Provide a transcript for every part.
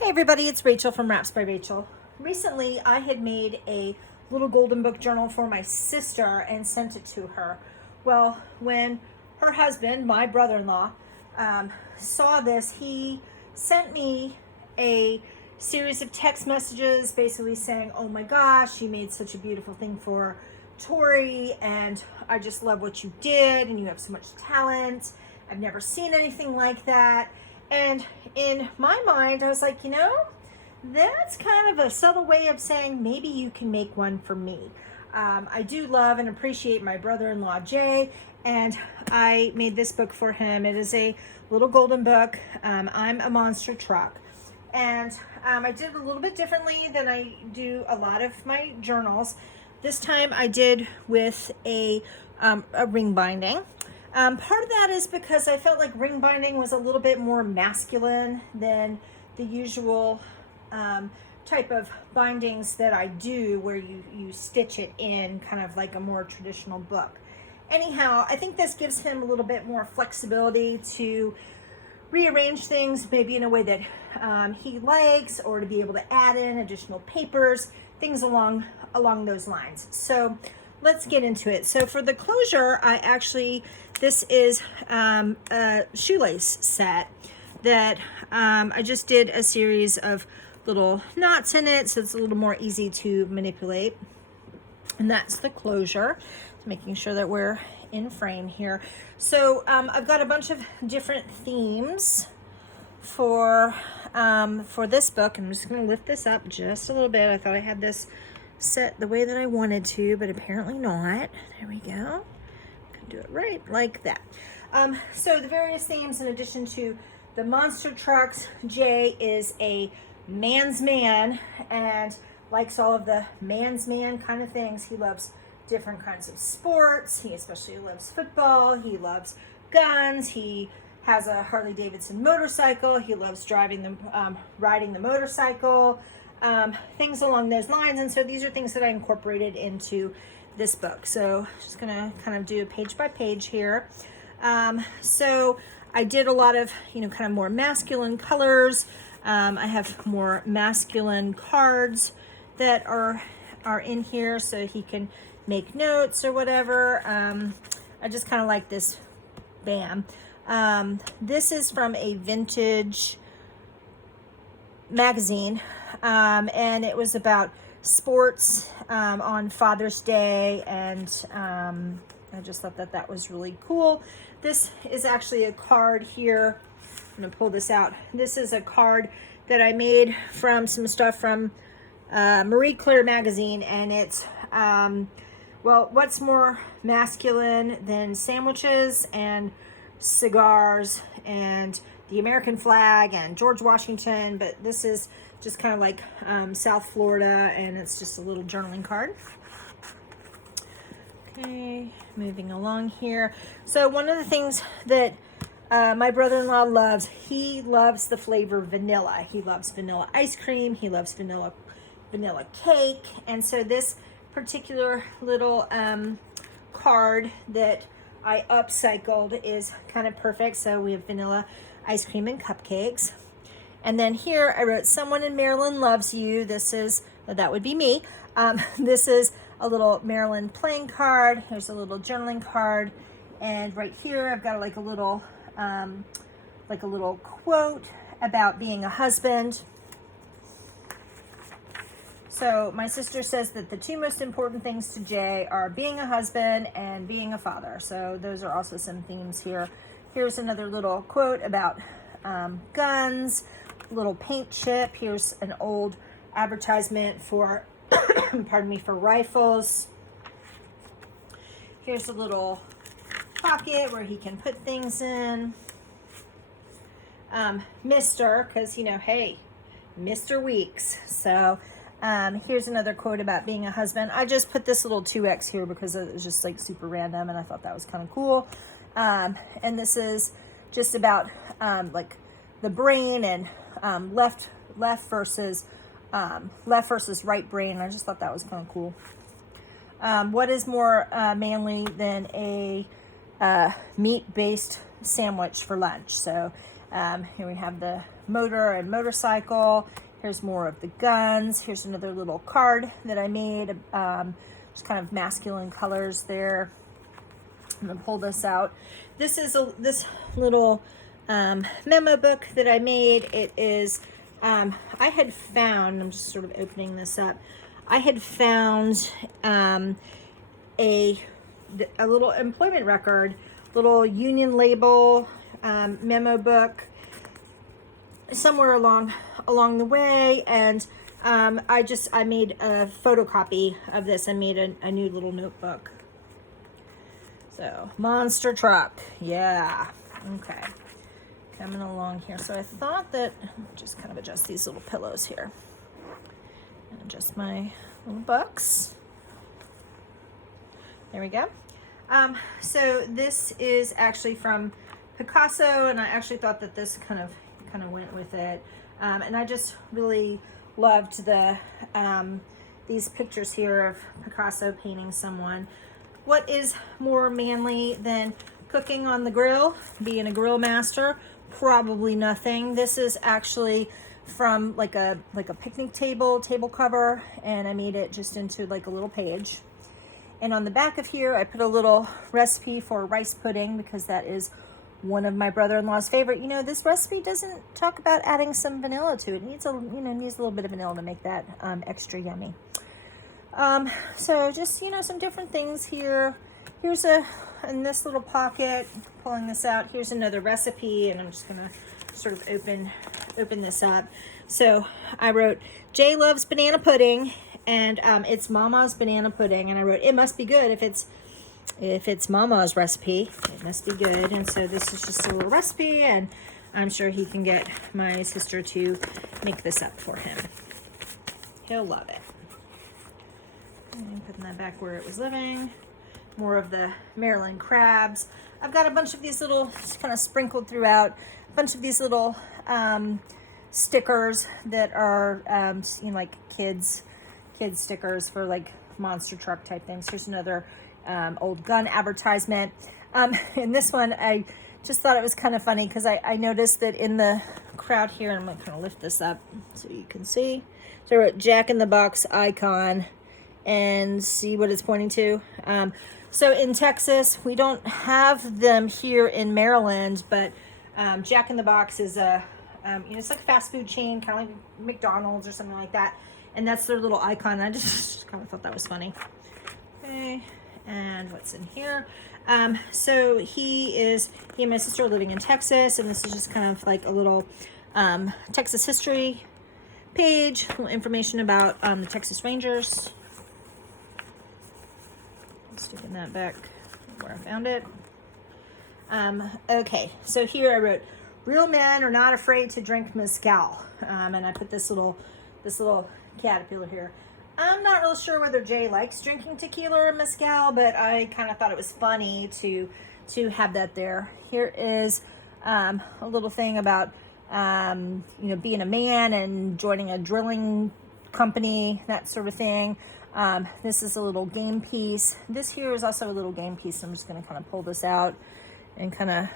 Hey everybody, it's Rachel from Wraps by Rachel. Recently, I had made a little golden book journal for my sister and sent it to her. Well, when her husband, my brother-in-law, saw this, he sent me a series of text messages basically saying, oh my gosh, you made such a beautiful thing for Tori, and I just love what you did, and you have so much talent. I've never seen anything like that. And in my mind, I was like, that's kind of a subtle way of saying maybe you can make one for me. I do love and appreciate my brother-in-law, Jay, and I made this book for him. It is a little golden book. I'm a monster truck. And I did it a little bit differently than I do a lot of my journals. This time I did with a ring binding. Part of that is because I felt like ring binding was a little bit more masculine than the usual type of bindings that I do where you stitch it in kind of like a more traditional book. Anyhow, I think this gives him a little bit more flexibility to rearrange things maybe in a way that he likes, or to be able to add in additional papers, things along those lines. So let's get into it. So for the closure, this is a shoelace set that I just did a series of little knots in it, so it's a little more easy to manipulate. And that's the closure. Making sure that we're in frame here. So I've got a bunch of different themes for this book. I'm just going to lift this up just a little bit. I thought I had this set the way that I wanted to, but apparently not. There we go. Do it right like that. So the various themes, in addition to the monster trucks, Jay is a man's man and likes all of the man's man kind of things. He loves different kinds of sports. He especially loves football. He loves guns. He has a Harley Davidson motorcycle. He loves riding the motorcycle, things along those lines. And so these are things that I incorporated into this book. So just gonna kind of do a page by page here. So I did a lot of kind of more masculine colors. I have more masculine cards that are in here so he can make notes or whatever. I just kind of like this bam. This is from a vintage magazine, and it was about sports on Father's Day, and I just thought that was really cool. This is actually a card here. I'm gonna pull this out. This is a card that I made from some stuff from Marie Claire magazine, and it's well, what's more masculine than sandwiches and cigars and the American flag and George Washington? But this is just kind of like South Florida, and it's just a little journaling card. Okay, moving along here. So one of the things that my brother-in-law loves, he loves the flavor vanilla. He loves vanilla ice cream. He loves vanilla cake. And so this particular little card that I upcycled is kind of perfect. So we have vanilla ice cream and cupcakes. And then here I wrote, someone in Maryland loves you. That would be me. This is a little Maryland playing card. Here's a little journaling card. And right here I've got like a little quote about being a husband. So my sister says that the two most important things to Jay are being a husband and being a father. So those are also some themes here. Here's another little quote about guns, little paint chip. Here's an old advertisement for, pardon me, for rifles. Here's a little pocket where he can put things in. Mr., because, hey, Mr. Weeks. So here's another quote about being a husband. I just put this little 2X here because it was just like super random, and I thought that was kind of cool. And this is just about like the brain and left versus right brain. I just thought that was kind of cool. What is more manly than a meat-based sandwich for lunch? So here we have the motor and motorcycle. Here's more of the guns. Here's another little card that I made. Just kind of masculine colors there. I'm gonna pull this out. This is this little memo book that I made. It is, I had found, I'm just sort of opening this up. I had found a little employment record, little union label, memo book somewhere along the way, and I made a photocopy of this. I made a new little notebook. So monster truck, yeah, okay, coming along here. So I thought that, just kind of adjust these little pillows here and adjust my little books. There we go. So this is actually from Picasso, and I actually thought that this kind of went with it. And I just really loved the these pictures here of Picasso painting someone. What is more manly than cooking on the grill, being a grill master? Probably nothing. This is actually from like a picnic table cover, and I made it just into like a little page. And on the back of here, I put a little recipe for rice pudding, because that is one of my brother-in-law's favorite. You know, this recipe doesn't talk about adding some vanilla to it. It needs needs a little bit of vanilla to make that extra yummy. So just, some different things here. Here's in this little pocket, pulling this out, here's another recipe, and I'm just gonna sort of open this up. So I wrote, Jay loves banana pudding, and it's Mama's banana pudding, and I wrote, it must be good if it's Mama's recipe, it must be good. And so this is just a little recipe, and I'm sure he can get my sister to make this up for him. He'll love it. And putting that back where it was living. More of the Maryland crabs. I've got a bunch of these little, just kind of sprinkled throughout, a bunch of these little stickers that are, like kids stickers for like monster truck type things. Here's another old gun advertisement. And this one, I just thought it was kind of funny, because I noticed that in the crowd here, and I'm going to kind of lift this up so you can see. So I wrote Jack in the Box icon, and see what it's pointing to. So in Texas, we don't have them here in Maryland, but Jack in the Box is it's like a fast food chain, kind of like McDonald's or something like that. And that's their little icon. I just kind of thought that was funny. Okay, and what's in here? So he and my sister are living in Texas, and this is just kind of like a little Texas history page, little information about the Texas Rangers. Sticking that back where I found it. Okay, so here I wrote, real men are not afraid to drink mezcal. And I put this little caterpillar here. I'm not real sure whether Jay likes drinking tequila or mezcal, but I kind of thought it was funny to have that there. Here is a little thing about being a man and joining a drilling company, that sort of thing. This is a little game piece. This here is also a little game piece. I'm just going to kind of pull this out and kind of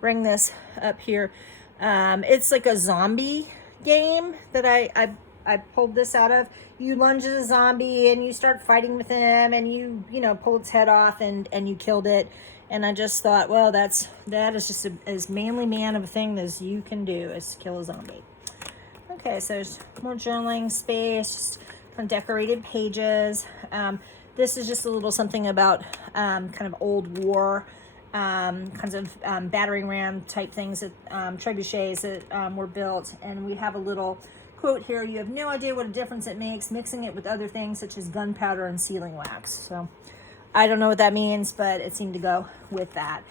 bring this up here. It's like a zombie game that I pulled this out of. You lunge at a zombie and you start fighting with him, and you pull its head off and you killed it. And I just thought, well, that is just as manly man of a thing as you can do, is kill a zombie. Okay, so there's more journaling space, just kind of decorated pages. This is just a little something about kind of old war kinds of battering ram type things, that trebuchets that were built. And we have a little quote here: you have no idea what a difference it makes mixing it with other things such as gunpowder and sealing wax. So I don't know what that means, but it seemed to go with that.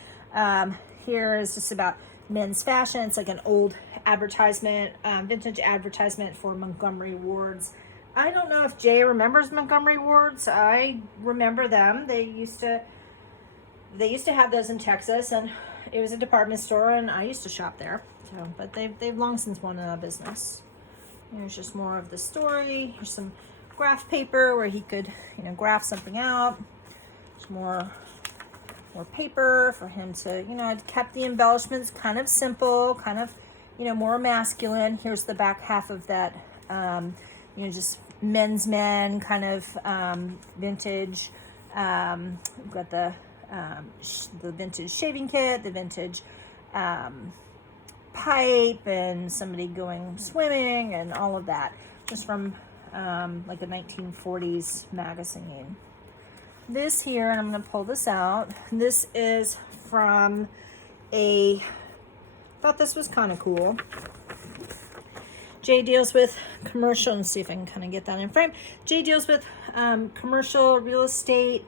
Here is just about men's fashion. It's like an old advertisement, vintage advertisement for Montgomery Wards. I don't know if Jay remembers Montgomery Wards. I remember them. They used to have those in Texas, and it was a department store, and I used to shop there. So, but they've long since won a business. Here's just more of the story. Here's some graph paper where he could, graph something out. There's more paper for him to, I kept the embellishments kind of simple, kind of, more masculine. Here's the back half of that, just men's man kind of vintage. We've got the vintage shaving kit, the vintage pipe, and somebody going swimming, and all of that, just from like a 1940s magazine. This here, and I'm going to pull this out. This is from thought this was kind of cool. Jay deals with commercial, and see if I can kind of get that in frame. Jay deals with commercial real estate,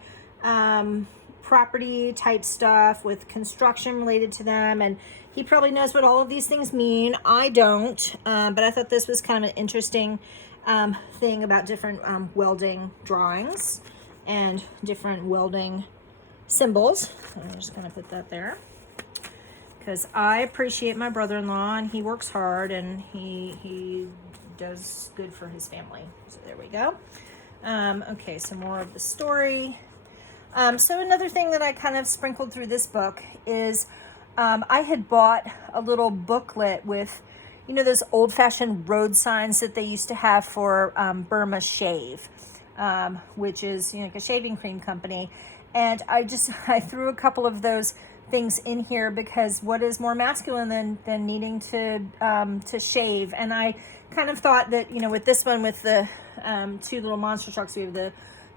property type stuff with construction related to them, and he probably knows what all of these things mean. I don't, but I thought this was kind of an interesting thing about different welding drawings and different welding symbols. So I'm just going to put that there because I appreciate my brother-in-law, and he works hard, and he does good for his family. So there we go. Okay, so more of the story. So another thing that I kind of sprinkled through this book is I had bought a little booklet with, those old-fashioned road signs that they used to have for Burma Shave, which is like a shaving cream company. And I threw a couple of those things in here because what is more masculine than needing to shave? And I kind of thought that, with this one, with the two little monster trucks, we have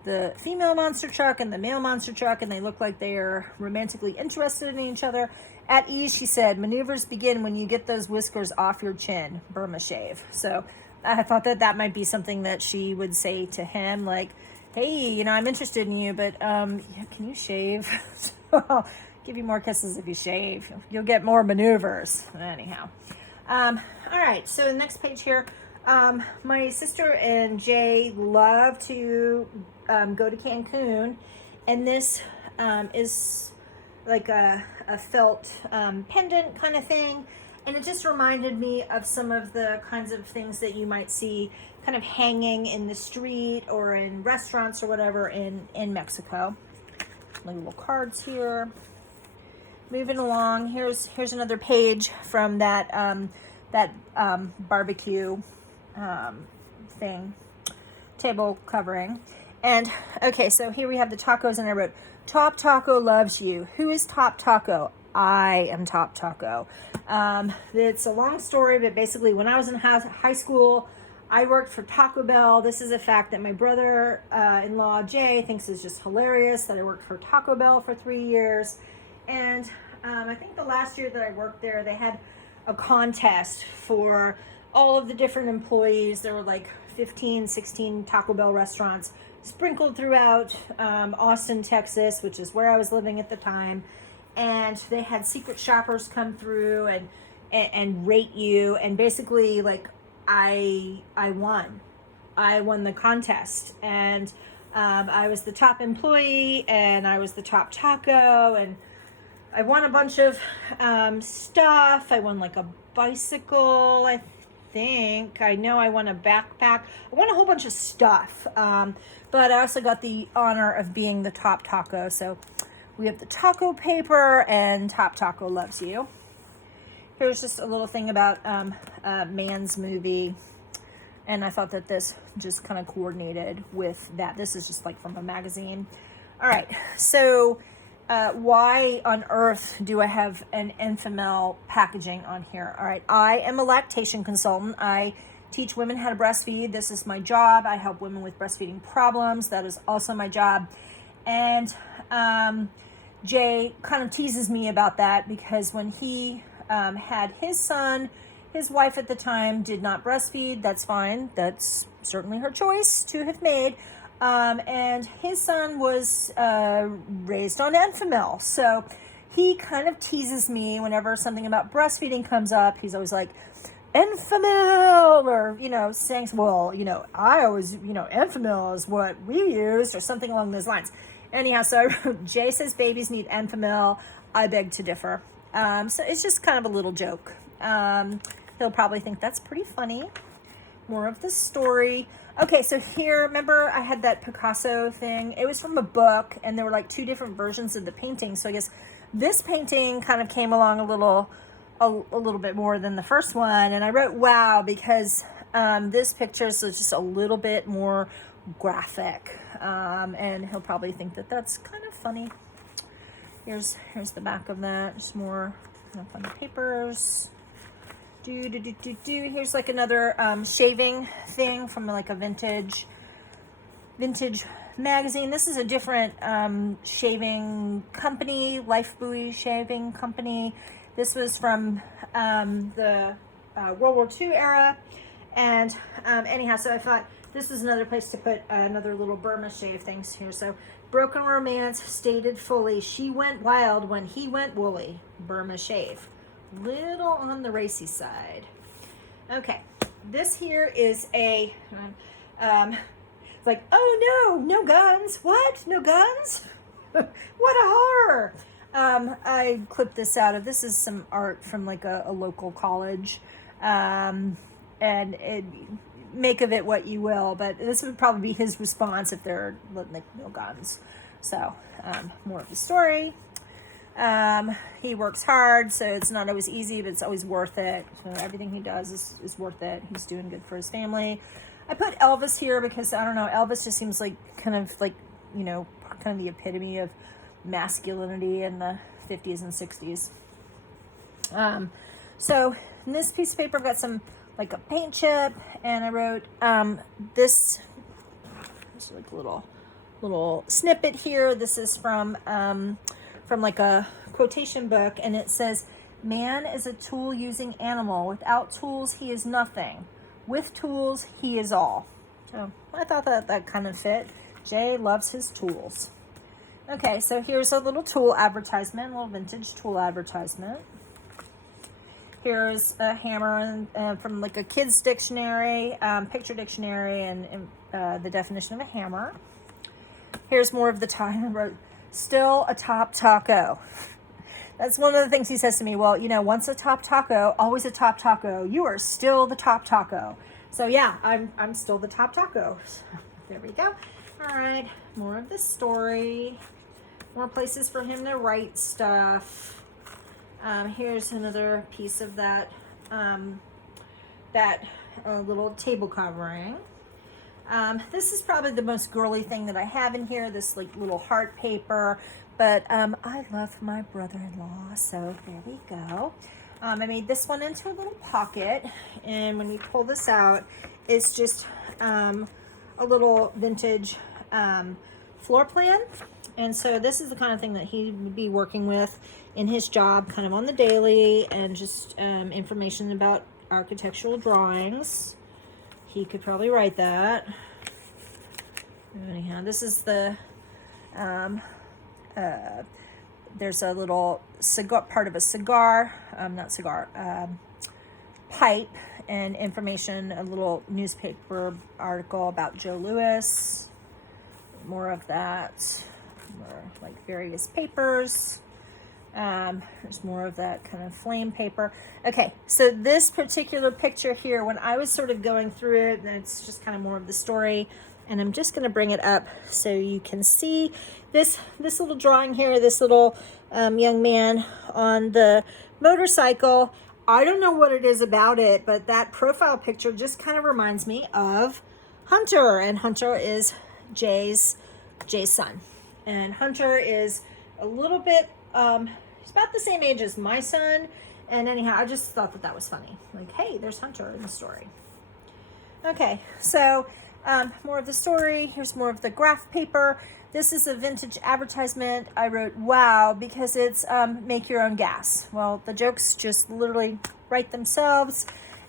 the female monster truck and the male monster truck, and they look like they are romantically interested in each other. At ease, she said, maneuvers begin when you get those whiskers off your chin, Burma Shave. So I thought that might be something that she would say to him, like, hey, I'm interested in you, but can you shave? So, give you more kisses if you shave. You'll get more maneuvers. Anyhow. All right, so the next page here. My sister and Jay love to go to Cancun, and this is like a felt pendant kind of thing, and it just reminded me of some of the kinds of things that you might see kind of hanging in the street or in restaurants or whatever in Mexico. Little cards here. Moving along, here's another page from that barbecue thing, table covering. And okay, so here we have the tacos, and I wrote, Top Taco loves you. Who is Top Taco? I am Top Taco. It's a long story, but basically when I was in high school, I worked for Taco Bell. This is a fact that my brother-in-law Jay thinks is just hilarious, that I worked for Taco Bell for 3 years. And I think the last year that I worked there, they had a contest for all of the different employees. There were like 15, 16 Taco Bell restaurants sprinkled throughout Austin, Texas, which is where I was living at the time. And they had secret shoppers come through and rate you. And basically, like, I won. I won the contest. And I was the top employee, and I was the top taco, and I won a bunch of stuff. I won like a bicycle, I think. I know I won a backpack. I won a whole bunch of stuff. But I also got the honor of being the top taco. So we have the taco paper, and Top Taco loves you. Here's just a little thing about Man's movie. And I thought that this just kind of coordinated with that. This is just like from a magazine. All right, so why on earth do I have an Enfamil packaging on here? All right, I am a lactation consultant. I teach women how to breastfeed. This is my job. I help women with breastfeeding problems. That is also my job. And Jay kind of teases me about that because when he had his son, his wife at the time did not breastfeed. That's fine. That's certainly her choice to have made. And his son was raised on Enfamil. So he kind of teases me whenever something about breastfeeding comes up. He's always like, Enfamil, or, saying, well, I always, Enfamil is what we used, or something along those lines. Anyhow, so I wrote, Jay says babies need Enfamil. I beg to differ. So it's just kind of a little joke. He'll probably think that's pretty funny. More of the story. Okay, so here, remember I had that Picasso thing? It was from a book, and there were like two different versions of the painting. So I guess this painting kind of came along a little a little bit more than the first one. And I wrote wow because this picture is just a little bit more graphic. And he'll probably think that that's kind of funny. Here's the back of that. Just more funny papers. Here's like another shaving thing from like a vintage magazine. This is a different shaving company, Life Buoy Shaving Company. This was from the World War II era. And anyhow, so I thought this was another place to put another little Burma shave things here. So, broken romance stated fully. She went wild when he went woolly. Burma shave. Little on the racy side. Okay, this here is a, it's like, oh no guns. What? No guns? What a horror. I clipped this out of, this is some art from like a local college. And make of it what you will, but this would probably be his response if there are like no guns. So, more of the story. He works hard, so it's not always easy, but it's always worth it. So everything he does is worth it. He's doing good for his family. I put Elvis here because, I don't know, Elvis just seems like kind of like, kind of the epitome of masculinity in the 50s and 60s. So in this piece of paper, I've got some, like a paint chip, and I wrote, this like a little snippet here. This is from like a quotation book, and it says, "Man is a tool-using animal. Without tools, he is nothing. With tools, he is all." So I thought that kind of fit. Jay loves his tools. Okay, so here's a little tool advertisement, a little vintage tool advertisement. Here's a hammer from like a kid's dictionary, picture dictionary, and the definition of a hammer. Here's more of the time I wrote, "Still a top taco." That's one of the things he says to me. Well, once a top taco, always a top taco. You are still the top taco. So yeah, I'm still the top taco. There we go. All right, more of the story. More places for him to write stuff. Here's another piece of that little table covering. This is probably the most girly thing that I have in here, this like little heart paper, but I love my brother-in-law, so there we go. I made this one into a little pocket, and when we pull this out, it's just a little vintage floor plan. And so this is the kind of thing that he would be working with in his job, kind of on the daily, and just information about architectural drawings. He could probably write that. Anyhow, this is the, there's a little cigar, part of a cigar, pipe, and information, a little newspaper article about Joe Louis. More of that. More like various papers. There's more of that kind of flame paper. Okay, so this particular picture here, when I was sort of going through it, and it's just kind of more of the story, and I'm just going to bring it up so you can see this little drawing here, this little young man on the motorcycle. I don't know what it is about it, but that profile picture just kind of reminds me of Hunter, and Hunter is Jay's son. And Hunter is a little bit, he's about the same age as my son. And anyhow, I just thought that was funny. Like, hey, there's Hunter in the story. Okay, so more of the story. Here's more of the graph paper. This is a vintage advertisement. I wrote, wow, because it's make your own gas. Well, the jokes just literally write themselves.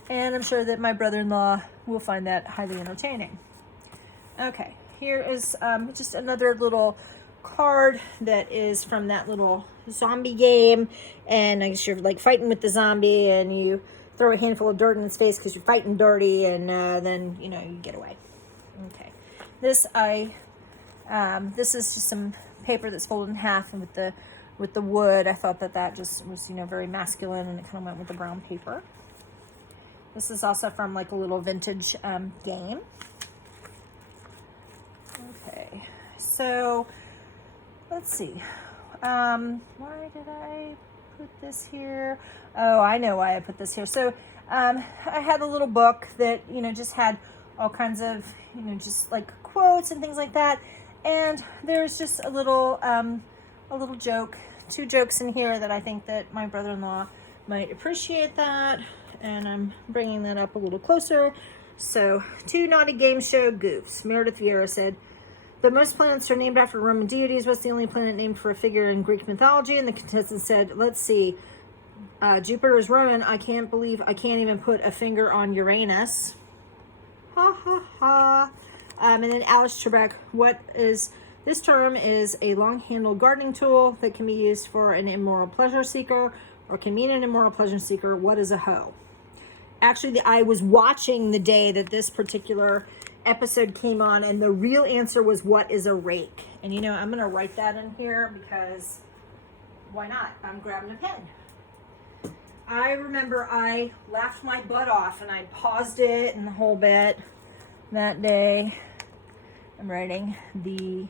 And I'm sure that my brother-in-law will find that highly entertaining. Okay, here is just another little card that is from that little zombie game, and I guess you're like fighting with the zombie, and you throw a handful of dirt in its face because you're fighting dirty, and then you get away. Okay, this is just some paper that's folded in half, and with the wood, I thought that just was very masculine, and it kind of went with the brown paper. This is also from like a little vintage game. Okay, so let's see. Why did I put this here? Oh, I know why I put this here. So I had a little book that, just had all kinds of, just like quotes and things like that. And there's just a little joke, 2 jokes in here that I think that my brother-in-law might appreciate that. And I'm bringing that up a little closer. So, 2 naughty game show goofs. Meredith Vieira said, "The most planets are named after Roman deities. What's the only planet named for a figure in Greek mythology?" And the contestant said, "Let's see. Jupiter is Roman. I can't believe I can't even put a finger on Uranus." Ha ha ha. And then Alice Trebek, this term is a long-handled gardening tool that can be used for an immoral pleasure seeker or can mean an immoral pleasure seeker. What is a hoe? Actually, I was watching the day that this particular episode came on, and the real answer was, what is a rake? And I'm going to write that in here because why not? I'm grabbing a pen. I remember I laughed my butt off and I paused it and the whole bit that day. I'm writing the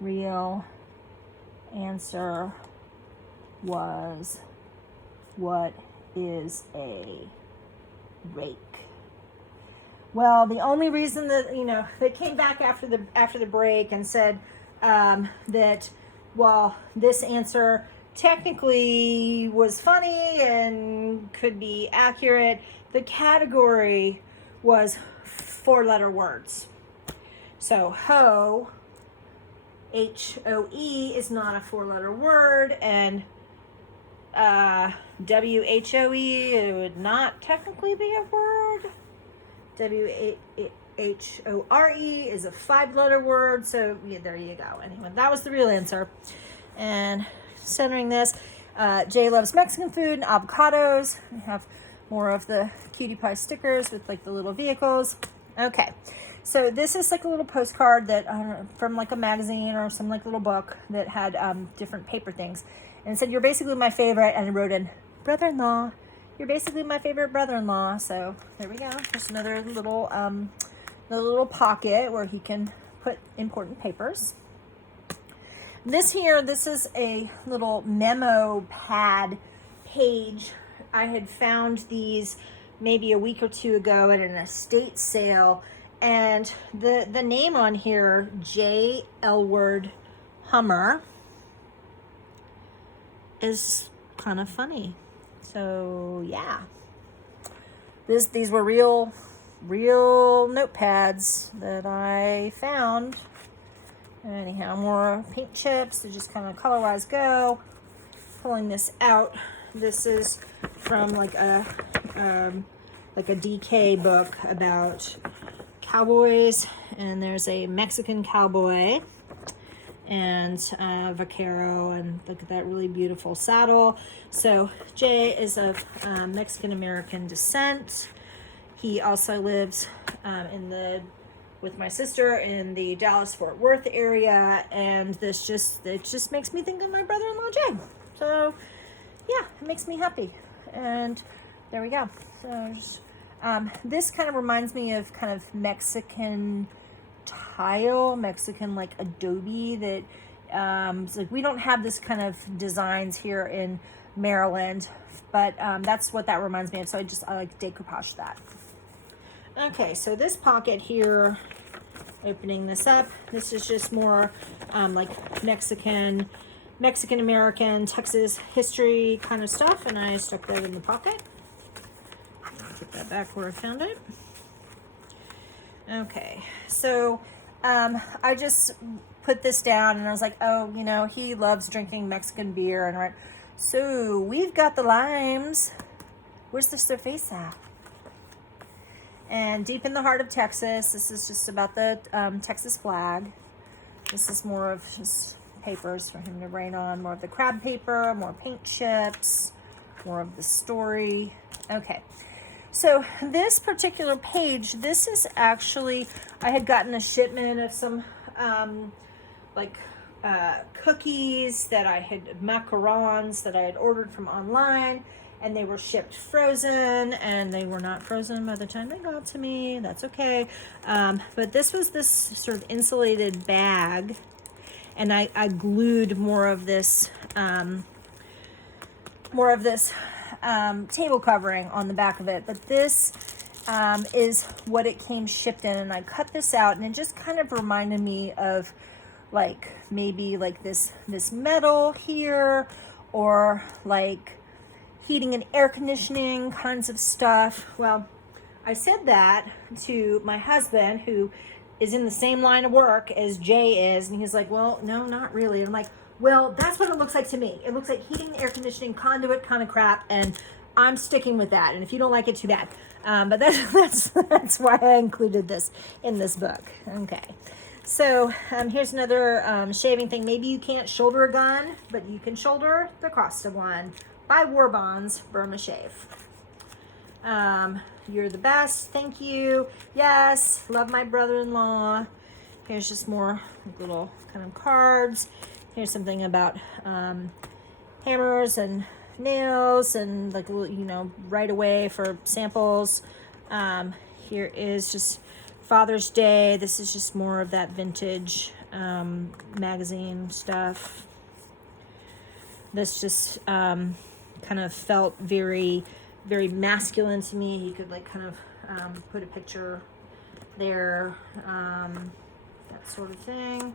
real answer was, what is a rake? Well, the only reason that, they came back after the break and said that while this answer technically was funny and could be accurate, the category was 4-letter words. So hoe, H-O-E, is not a 4-letter word, and W-H-O-E, it would not technically be a word. W-H-O-R-E is a 5-letter word. So yeah, there you go. Anyway, that was the real answer. And centering this, Jay loves Mexican food and avocados. We have more of the cutie pie stickers with like the little vehicles. Okay, so this is like a little postcard that from like a magazine or some like little book that had different paper things, and it said, "You're basically my favorite," and I wrote in, "Brother-in-law, you're basically my favorite brother-in-law." So there we go. Just another little pocket where he can put important papers. This is a little memo pad page. I had found these maybe a week or 2 ago at an estate sale, and the name on here, J. Elward Hummer, is kind of funny. So yeah, these were real notepads that I found. Anyhow, more paint chips to just kind of color-wise go. Pulling this out. This is from like a DK book about cowboys, and there's a Mexican cowboy and vaquero, and look at that really beautiful saddle. So Jay is of Mexican-American descent. He also lives with my sister in the Dallas-Fort Worth area, and it just makes me think of my brother-in-law Jay. So yeah, it makes me happy. And there we go. So this kind of reminds me of kind of Mexican tile, Mexican like adobe that it's like we don't have this kind of designs here in Maryland, but that's what that reminds me of. So I like decoupage that. Okay, so this pocket here, opening this up, this is just more like Mexican American, Texas history kind of stuff, and I stuck that in the pocket. I'll put that back where I found it. Okay, so I just put this down, and I was like, oh, he loves drinking Mexican beer, and so we've got the limes. Where's the cerveza? And deep in the heart of Texas, this is just about the Texas flag. This is more of just papers for him to write on, more of the crab paper, more paint chips, more of the story. Okay, so this particular page, this is actually, I had gotten a shipment of some cookies that I had, macarons that I had ordered from online, and they were shipped frozen, and they were not frozen by the time they got to me. That's okay. But this was this sort of insulated bag, and I glued more of this more of this table covering on the back of it, but this is what it came shipped in, and I cut this out, and it just kind of reminded me of like maybe like this metal here, or like heating and air conditioning kinds of stuff. Well, I said that to my husband, who is in the same line of work as Jay is, and he's like, well, no, not really. And I'm like, well, that's what it looks like to me. It looks like heating and air conditioning conduit kind of crap, and I'm sticking with that. And if you don't like it, too bad. But that's why I included this in this book. Okay. So here's another shaving thing. Maybe you can't shoulder a gun, but you can shoulder the cost of one. By War Bonds, Burma Shave. You're the best. Thank you. Yes. Love my brother-in-law. Here's just more little kind of cards. Here's something about hammers and nails, and like, right away for samples. Here is just Father's Day. This is just more of that vintage magazine stuff. This just kind of felt very, very masculine to me. You could like kind of put a picture there, that sort of thing.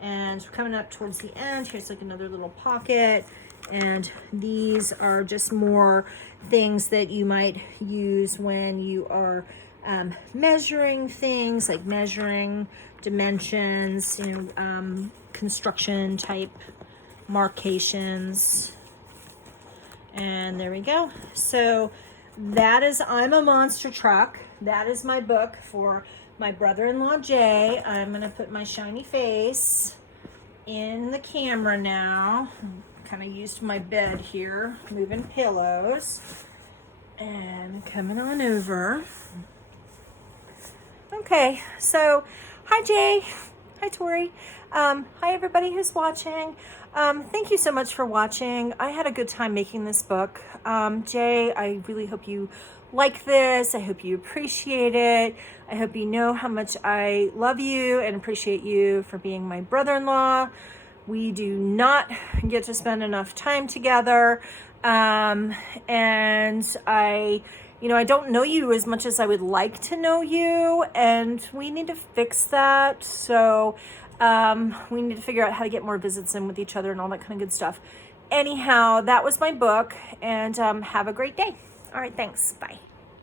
And we're coming up towards the end. Here's like another little pocket. And these are just more things that you might use when you are measuring things, like measuring dimensions, construction type markations. And there we go. So that is I'm a Monster Truck. That is my book for my brother-in-law Jay. I'm gonna put my shiny face in the camera now. Kind of used my bed here, moving pillows, and coming on over. Okay, so hi Jay, hi Tori, hi everybody who's watching. Thank you so much for watching. I had a good time making this book. Jay, I really hope you like this. I hope you appreciate it. I hope you know how much I love you and appreciate you for being my brother-in-law. We do not get to spend enough time together. And I don't know you as much as I would like to know you, and we need to fix that. So we need to figure out how to get more visits in with each other and all that kind of good stuff. Anyhow, that was my book, and have a great day. All right, thanks. Bye.